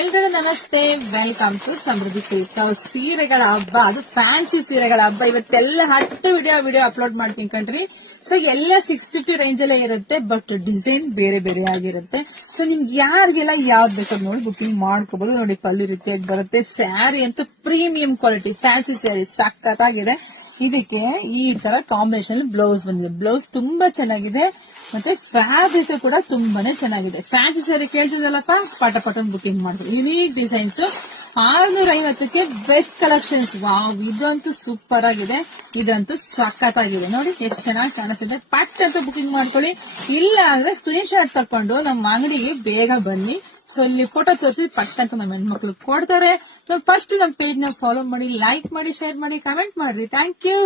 ಎಲ್ರಿಗೂ ನಮಸ್ತೆ, welcome to Samriddhi silk. ಸೀರೆಗಳ ಹಬ್ಬ, ಅದು ಫ್ಯಾನ್ಸಿ ಸೀರೆಗಳ ಹಬ್ಬ. ಇವತ್ತೆಲ್ಲ 10 ವಿಡಿಯೋ ಅಪ್ಲೋಡ್ ಮಾಡ್ತೀನಿ ಕಣ್ರಿ. ಸೊ ಎಲ್ಲ 650 ರೇಂಜ್ ಅಲ್ಲೇ ಇರುತ್ತೆ, ಬಟ್ ಡಿಸೈನ್ ಬೇರೆ ಬೇರೆ ಆಗಿರುತ್ತೆ. ಸೊ ನಿಮ್ಗೆ ಯಾರಿಗೆಲ್ಲ ಯಾವ್ದು ಬೇಕು ನೋಡಿ ಬುಕಿಂಗ್ ಮಾಡ್ಕೋಬಹುದು. ನೋಡಿ ಪಲ್ಲು ರೀತಿಯಾಗಿ ಬರುತ್ತೆ. ಸ್ಯಾರಿ ಅಂತೂ ಪ್ರೀಮಿಯಂ ಕ್ವಾಲಿಟಿ ಫ್ಯಾನ್ಸಿ ಸ್ಯಾರಿ ಸಖತ್ತಾಗಿದೆ. ಇದಕ್ಕೆ ಈ ತರ ಕಾಂಬಿನೇಷನ್ ಬ್ಲೌಸ್ ಬಂದಿದೆ. ಬ್ಲೌಸ್ ತುಂಬಾ ಚೆನ್ನಾಗಿದೆ, ಮತ್ತೆ ಫ್ಯಾಬ್ರಿಕ್ ಕೂಡ ತುಂಬಾನೇ ಚೆನ್ನಾಗಿದೆ. ಫ್ಯಾನ್ಸಿ ಸ್ಯಾರಿ ಕೇಳ್ತಿದ್ದಲ್ಲಪ್ಪ, ಪಟ ಬುಕಿಂಗ್ ಮಾಡಿದ್ರು. ಯುನೀಕ್ ಡಿಸೈನ್ಸ್ 650ಕ್ಕೆ ಬೆಸ್ಟ್ ಕಲೆಕ್ಷನ್ಸ್. ವಾವ್, ಇದಂತೂ ಸೂಪರ್ ಆಗಿದೆ, ಇದಂತೂ ಸಖತ್ತಾಗಿದೆ. ನೋಡಿ ಎಷ್ಟು ಚೆನ್ನಾಗಿ ಕಾಣಿಸ್ತಿದೆ. ಪಟ್ ಅಂತ ಬುಕಿಂಗ್ ಮಾಡ್ಕೊಳ್ಳಿ. ಇಲ್ಲ ಅಂದ್ರೆ ಸ್ಕ್ರೀನ್ ಶಾಟ್ ತಕೊಂಡು ನಮ್ಮ ಅಂಗಡಿಗೆ ಬೇಗ ಬನ್ನಿ. ಸೊ ಇಲ್ಲಿ ಫೋಟೋ ತೋರಿಸಿ ಪಟ್ ಅಂತ ನಮ್ಮ ಹೆಣ್ಮಕ್ಳು ಕೊಡ್ತಾರೆ. ಫಸ್ಟ್ ನಮ್ಮ ಪೇಜ್ ನ ಫಾಲೋ ಮಾಡಿ, ಲೈಕ್ ಮಾಡಿ, ಶೇರ್ ಮಾಡಿ, ಕಮೆಂಟ್ ಮಾಡ್ರಿ. Thank you.